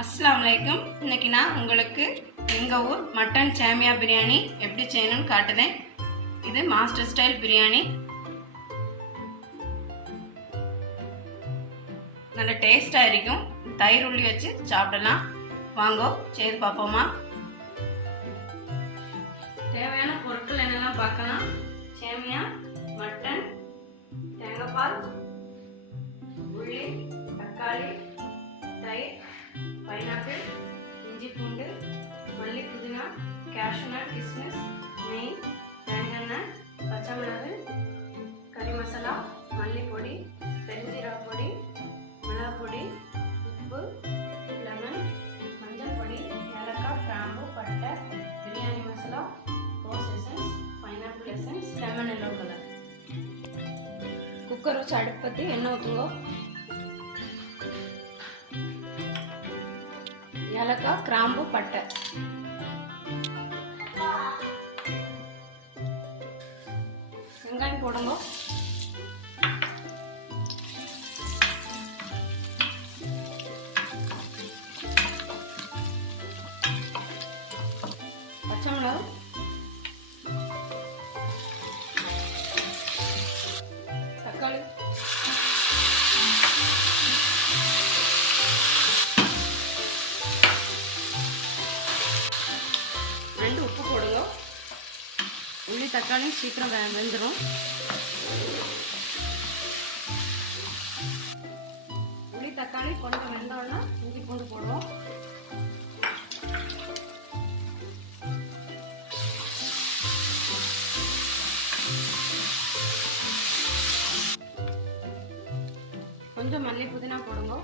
அஸ்ஸலாமு அலைக்கும். இன்னைக்கு நான் உங்களுக்கு எங்கள் ஊர் மட்டன் சேமியா பிரியாணி எப்படி செய்யணும்னு காட்டுறேன். இது மாஸ்டர் ஸ்டைல் பிரியாணி. நல்ல டேஸ்டாக இருக்கும். தயிர் உள்ளி வச்சு சாப்பிடலாம். வாங்கோ செய்து பார்ப்போமா. தேவையான பொருட்கள் என்னெல்லாம் பார்க்கலாம். சேமியா, மட்டன், தேங்காய் பால், உள்ளி, தக்காளி, தயிர், பைனாப்பிள், இஞ்சி பூண்டு, மல்லி புதினா, கேஷ்யூ நட், கிஸ்மிஸ், நெய், தேங்காய், பச்சை மிளகு, கறி மசாலா, மல்லிப்பொடி, பெருஞ்சீரக பொடி, மிளகாய் பொடி, உப்பு, லெமன், மஞ்சள் பொடி, ஏலக்காய், கிராம்பு, பட்டை, biryani masala, rose essence, pineapple essence, lemon yellow colour. Cooker வச்சு அடுப்பத்தி எண்ணெய் ஊற்றுங்கோ. ஏலக்காய், கிராம்பு, பட்டை, வெங்காயம் போடுங்க. பச்சை மிளகு, தக்காளி, உப்பு போடுங்க. உள்ளி தக்காளி சீக்கிரம் வெந்துடும். உள்ளி தக்காளி கொஞ்சம் வெந்தோன்னா இஞ்சி பூண்டு போடுவோம். கொஞ்சம் மல்லி புதினா போடுங்க.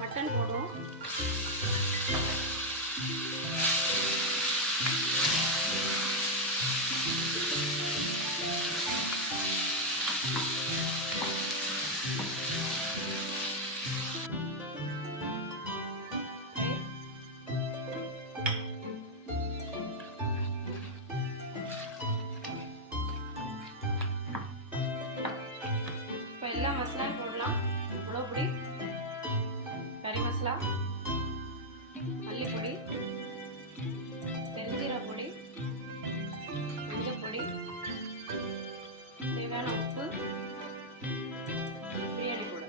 மட்டன் போடுவோம். எல்லா மசாலாவும் போடலாம். மிளகுப்பொடி, கறி மசாலா, மல்லிப்பொடி, பெருஞ்சீரக பொடி, மஞ்சள் பொடி, தேவையான உப்பு, பிரியாணி பொடி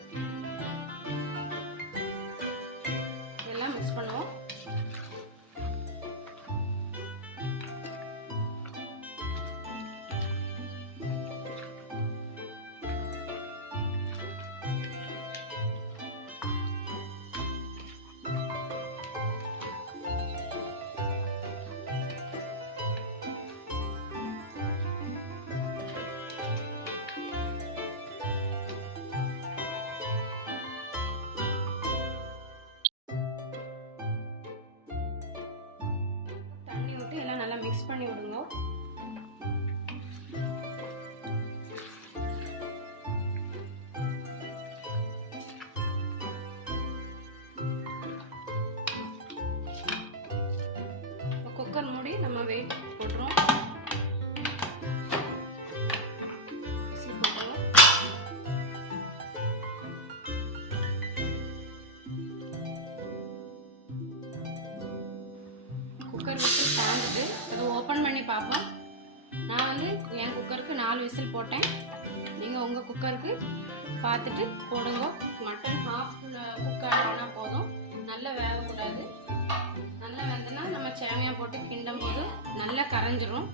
எல்லாம் மிக்ஸ் பண்ணுவோம். தண்ணி ஊற்றி எல்லாம் நல்லா மிக்ஸ் பண்ணி விடுங்க. குக்கர் மூடி நம்ம வெயிட் போட்டுருவோம். குக்கர் விசில் தாழ்ந்துட்டு அதை ஓப்பன் பண்ணி பார்ப்போம். நான் என் குக்கருக்கு 4 விசில் போட்டேன். நீங்கள் உங்கள் குக்கருக்கு பார்த்துட்டு போடுங்க. மட்டன் ஹாஃப் குக் ஆனால் போதும். நல்லா வேகக்கூடாது. நல்லா வெந்தனா நம்ம சேமியா போட்டு கிண்டும் போது நல்லா கரைஞ்சிரும்.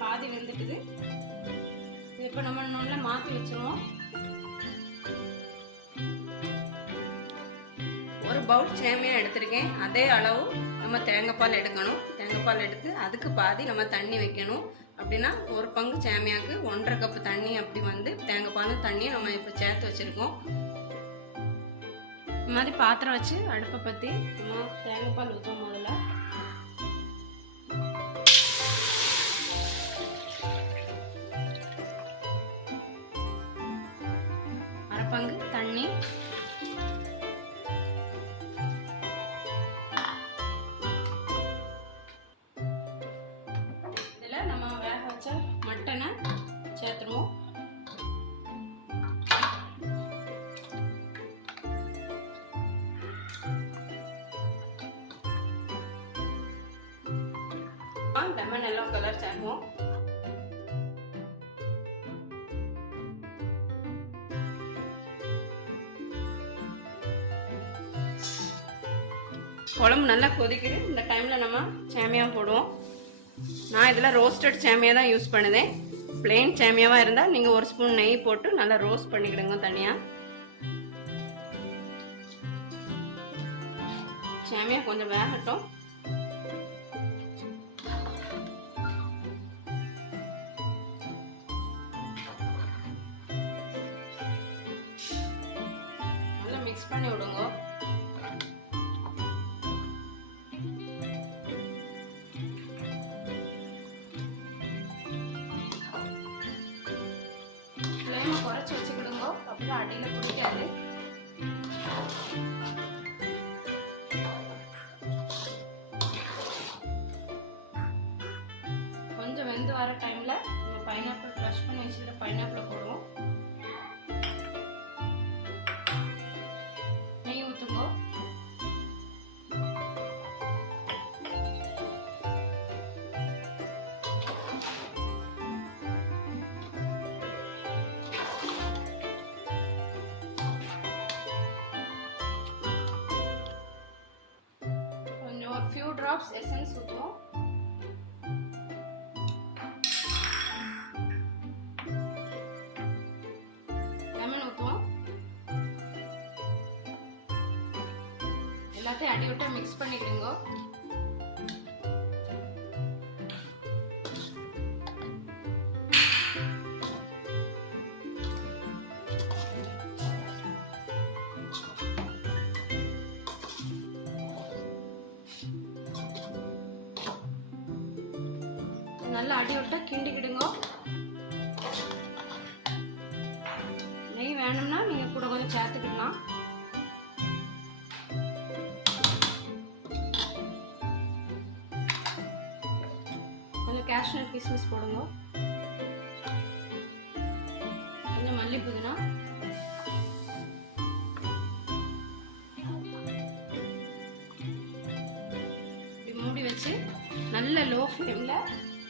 பாதி வெந்துட்டுது. இப்போ நம்ம நல்லா மாற்றி வச்சுருவோம். ஒரு பவுல் சேமியா எடுத்திருக்கேன். அதே அளவு நம்ம தேங்காய் பால் எடுக்கணும். தேங்காய் பால் எடுத்து அதுக்கு பாதி நம்ம தண்ணி வைக்கணும். அப்படின்னா ஒரு பங்கு சேமியாவுக்கு 1.5 கப்பு தண்ணி அப்படி தேங்காய் பாலும் தண்ணியும் நம்ம இப்போ சேர்த்து வச்சுருக்கோம். இந்த மாதிரி பாத்திரம் வச்சு அடுப்பை பற்றி நம்ம தேங்காய் பால் ஊற்றுவோம். முதல்ல பங்கு தண்ணி, லெமன் எல்லோ கலர் சேர்ப்போம். குழம்பு நல்லா கொதிக்குது. இந்த டைமில் நம்ம சேமியா போடுவோம். நான் இதில் ரோஸ்டட் சேமியா தான் யூஸ் பண்ணுதேன். பிளெயின் சேமியாவாக இருந்தால் நீங்கள் 1 ஸ்பூன் நெய் போட்டு நல்லா ரோஸ்ட் பண்ணிக்கிடுங்க. தனியாக சேமியா கொஞ்சம் வேகட்டும். நல்லா மிக்ஸ் பண்ணி விடுங்க. ஃப்ளேமை குறைச்சி வச்சுக்கிடுங்க, அப்புறம் அடியில் பிடிக்காது. கொஞ்சம் வெந்து வர டைமில் நம்ம பைனாப்பிள் க்ரஷ் பண்ணி வச்சுக்கிற பைனாப்பிள் போடுவோம். நெய் ஊற்றுங்க. கொஞ்சம் ஒரு ஃபியூ ட்ராப்ஸ் எசன்ஸ் ஊற்றுவோம். எல்லாத்தையும் அடி விட்டு மிக்ஸ் பண்ணிக்கிடுங்க. நல்லா அடி விட்டா கிண்டிக்கிடுங்க. நெய் வேணும்னா நீங்க கூட கொஞ்சம் சேர்த்துக்கிடலாம். கொஞ்சம் கேஷ்நட் கிஸ்மிஸ் போடுங்க. கொஞ்சம் மல்லி புதினா. இப்படி மூடி வச்சு நல்ல லோ ஃப்ளேமில்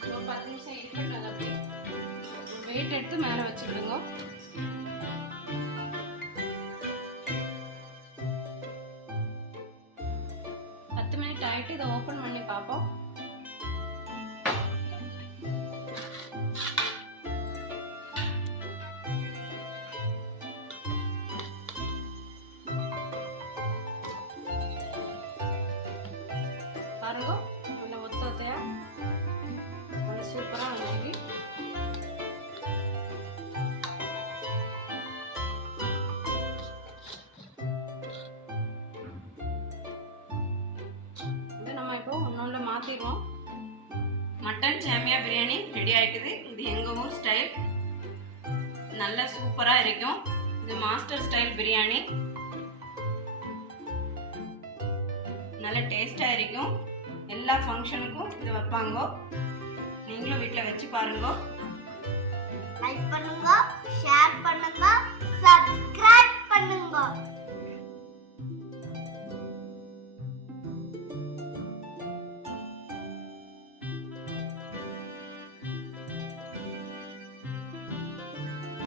ஒரு 10 நிமிஷம் இருக்கட்டும். அப்படி வெயிட் எடுத்து மேலே வச்சுக்கிடுங்க. ஆகிட்டு இதை ஓப்பன் பண்ணி பார்ப்போம். பாருங்க, நல்ல ஒத்தையா நல்ல சூப்பராக வந்துருக்கு. ஒன்னொன்று மாற்றிடுவோம். மட்டன் சேமியா பிரியாணி ரெடி ஆகிட்டுது. இது எங்கள் ஊர் ஸ்டைல், நல்ல சூப்பராக இருக்கும். இது மாஸ்டர் ஸ்டைல் பிரியாணி, நல்ல டேஸ்டாக இருக்கும். எல்லா ஃபங்க்ஷனுக்கும் இது வைப்பாங்க. நீங்களும் வீட்டில் வச்சு பாருங்க. லைக் பண்ணுங்க, ஷேர் பண்ணுங்க, சப்ஸ்கிரைப்